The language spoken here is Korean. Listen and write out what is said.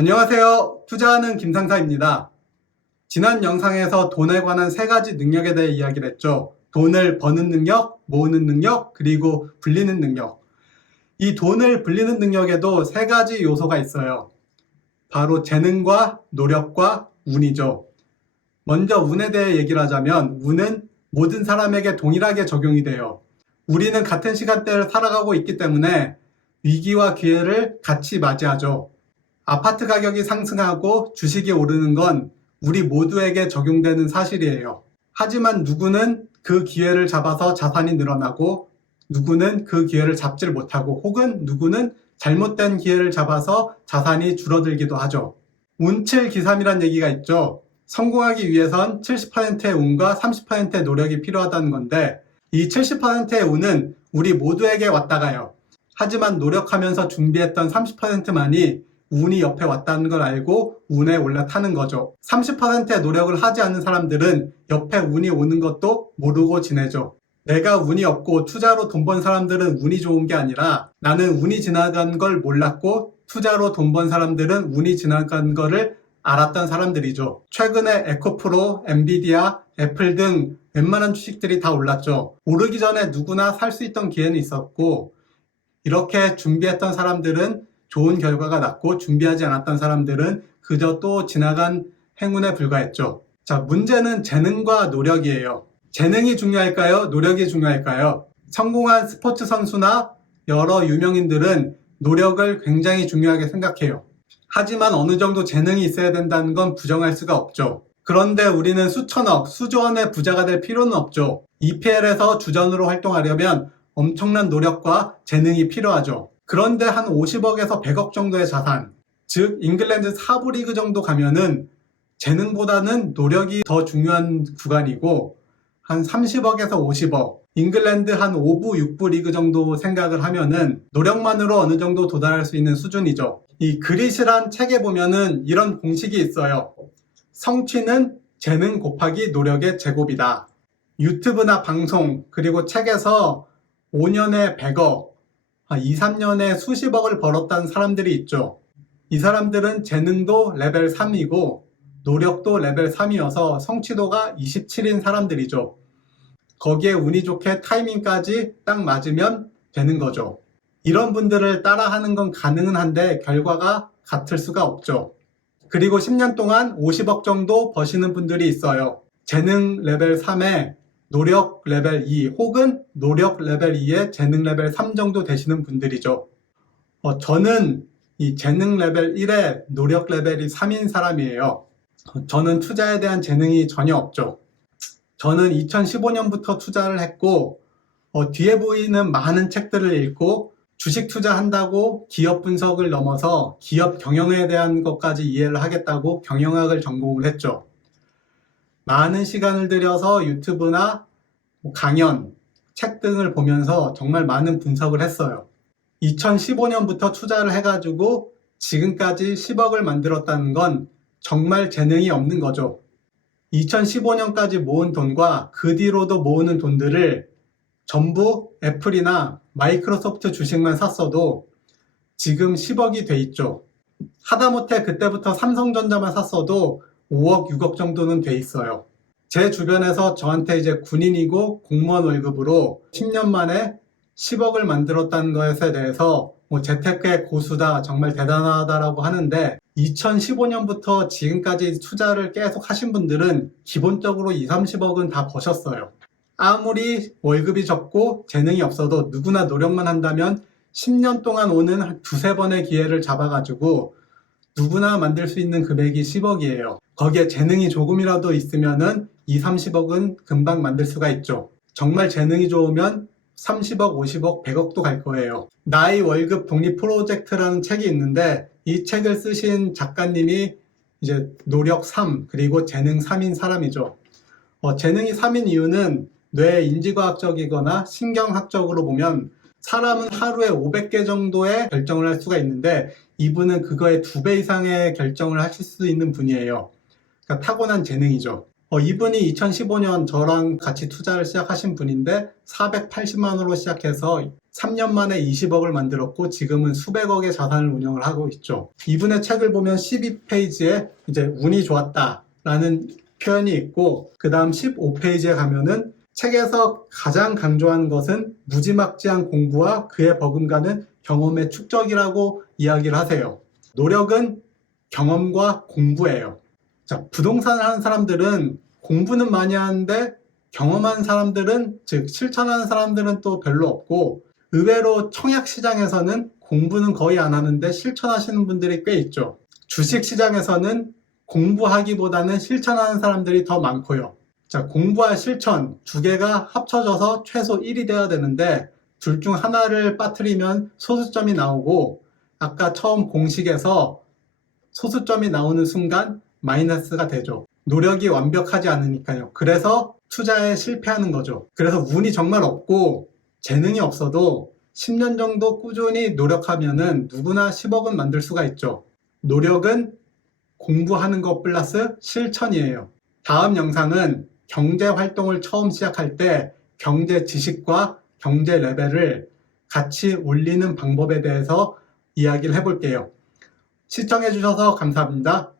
안녕하세요. 투자하는 김상사입니다. 지난 영상에서 돈에 관한 세 가지 능력에 대해 이야기를 했죠. 돈을 버는 능력, 모으는 능력, 그리고 불리는 능력. 이 돈을 불리는 능력에도 세 가지 요소가 있어요. 바로 재능과 노력과 운이죠. 먼저 운에 대해 얘기를 하자면 운은 모든 사람에게 동일하게 적용이 돼요. 우리는 같은 시간대를 살아가고 있기 때문에 위기와 기회를 같이 맞이하죠. 아파트 가격이 상승하고 주식이 오르는 건 우리 모두에게 적용되는 사실이에요. 하지만 누구는 그 기회를 잡아서 자산이 늘어나고 누구는 그 기회를 잡지를 못하고 혹은 누구는 잘못된 기회를 잡아서 자산이 줄어들기도 하죠. 운칠기삼이란 얘기가 있죠. 성공하기 위해선 70%의 운과 30%의 노력이 필요하다는 건데 이 70%의 운은 우리 모두에게 왔다 가요. 하지만 노력하면서 준비했던 30%만이 운이 옆에 왔다는 걸 알고 운에 올라타는 거죠. 30%의 노력을 하지 않는 사람들은 옆에 운이 오는 것도 모르고 지내죠. 내가 운이 없고 투자로 돈 번 사람들은 운이 좋은 게 아니라 나는 운이 지나간 걸 몰랐고 투자로 돈 번 사람들은 운이 지나간 거를 알았던 사람들이죠. 최근에 에코프로, 엔비디아, 애플 등 웬만한 주식들이 다 올랐죠. 오르기 전에 누구나 살 수 있던 기회는 있었고 이렇게 준비했던 사람들은 좋은 결과가 났고 준비하지 않았던 사람들은 그저 또 지나간 행운에 불과했죠. 자, 문제는 재능과 노력이에요. 재능이 중요할까요? 노력이 중요할까요? 성공한 스포츠 선수나 여러 유명인들은 노력을 굉장히 중요하게 생각해요. 하지만 어느 정도 재능이 있어야 된다는 건 부정할 수가 없죠. 그런데 우리는 수천억, 수조 원의 부자가 될 필요는 없죠. EPL에서 주전으로 활동하려면 엄청난 노력과 재능이 필요하죠. 그런데 한 50억에서 100억 정도의 자산, 즉 잉글랜드 4부 리그 정도 가면은 재능보다는 노력이 더 중요한 구간이고 한 30억에서 50억, 잉글랜드 한 5부, 6부 리그 정도 생각을 하면은 노력만으로 어느 정도 도달할 수 있는 수준이죠. 이 그릿이란 책에 보면은 이런 공식이 있어요. 성취는 재능 곱하기 노력의 제곱이다. 유튜브나 방송 그리고 책에서 5년에 100억, 2, 3년에 수십억을 벌었다는 사람들이 있죠. 이 사람들은 재능도 레벨 3이고 노력도 레벨 3이어서 성취도가 27인 사람들이죠. 거기에 운이 좋게 타이밍까지 딱 맞으면 되는 거죠. 이런 분들을 따라하는 건 가능은 한데 결과가 같을 수가 없죠. 그리고 10년 동안 50억 정도 버시는 분들이 있어요. 재능 레벨 3에 노력 레벨 2 혹은 노력 레벨 2에 재능 레벨 3 정도 되시는 분들이죠. 저는 이 재능 레벨 1에 노력 레벨이 3인 사람이에요. 저는 투자에 대한 재능이 전혀 없죠. 저는 2015년부터 투자를 했고 뒤에 보이는 많은 책들을 읽고 주식 투자한다고 기업 분석을 넘어서 기업 경영에 대한 것까지 이해를 하겠다고 경영학을 전공을 했죠. 많은 시간을 들여서 유튜브나 강연, 책 등을 보면서 정말 많은 분석을 했어요. 2015년부터 투자를 해가지고 지금까지 10억을 만들었다는 건 정말 재능이 없는 거죠. 2015년까지 모은 돈과 그 뒤로도 모으는 돈들을 전부 애플이나 마이크로소프트 주식만 샀어도 지금 10억이 돼 있죠. 하다못해 그때부터 삼성전자만 샀어도 5억, 6억 정도는 돼 있어요. 제 주변에서 저한테 이제 군인이고 공무원 월급으로 10년 만에 10억을 만들었다는 것에 대해서 재테크의 고수다, 정말 대단하다라고 하는데 2015년부터 지금까지 투자를 계속 하신 분들은 기본적으로 2, 30억은 다 버셨어요. 아무리 월급이 적고 재능이 없어도 누구나 노력만 한다면 10년 동안 오는 한 두세 번의 기회를 잡아가지고 누구나 만들 수 있는 금액이 10억이에요. 거기에 재능이 조금이라도 있으면은 2, 30억은 금방 만들 수가 있죠. 정말 재능이 좋으면 30억, 50억, 100억도 갈 거예요. 나의 월급 독립 프로젝트라는 책이 있는데 이 책을 쓰신 작가님이 이제 노력 3 그리고 재능 3인 사람이죠. 재능이 3인 이유는 뇌 인지과학적이거나 신경학적으로 보면 사람은 하루에 500개 정도의 결정을 할 수가 있는데 이분은 그거의 2배 이상의 결정을 하실 수 있는 분이에요. 그러니까 타고난 재능이죠. 이분이 2015년 저랑 같이 투자를 시작하신 분인데 480만 원으로 시작해서 3년 만에 20억을 만들었고 지금은 수백억의 자산을 운영을 하고 있죠. 이분의 책을 보면 12페이지에 이제 운이 좋았다라는 표현이 있고 그 다음 15페이지에 가면은 책에서 가장 강조하는 것은 무지막지한 공부와 그에 버금가는 경험의 축적이라고 이야기를 하세요. 노력은 경험과 공부예요. 자, 부동산을 하는 사람들은 공부는 많이 하는데 경험한 사람들은, 즉 실천하는 사람들은 또 별로 없고 의외로 청약 시장에서는 공부는 거의 안 하는데 실천하시는 분들이 꽤 있죠. 주식 시장에서는 공부하기보다는 실천하는 사람들이 더 많고요. 자, 공부와 실천 두 개가 합쳐져서 최소 1이 돼야 되는데 둘 중 하나를 빠뜨리면 소수점이 나오고 아까 처음 공식에서 소수점이 나오는 순간 마이너스가 되죠. 노력이 완벽하지 않으니까요. 그래서 투자에 실패하는 거죠. 그래서 운이 정말 없고 재능이 없어도 10년 정도 꾸준히 노력하면은 누구나 10억은 만들 수가 있죠. 노력은 공부하는 것 플러스 실천이에요. 다음 영상은 경제 활동을 처음 시작할 때 경제 지식과 경제 레벨을 같이 올리는 방법에 대해서 이야기를 해볼게요. 시청해주셔서 감사합니다.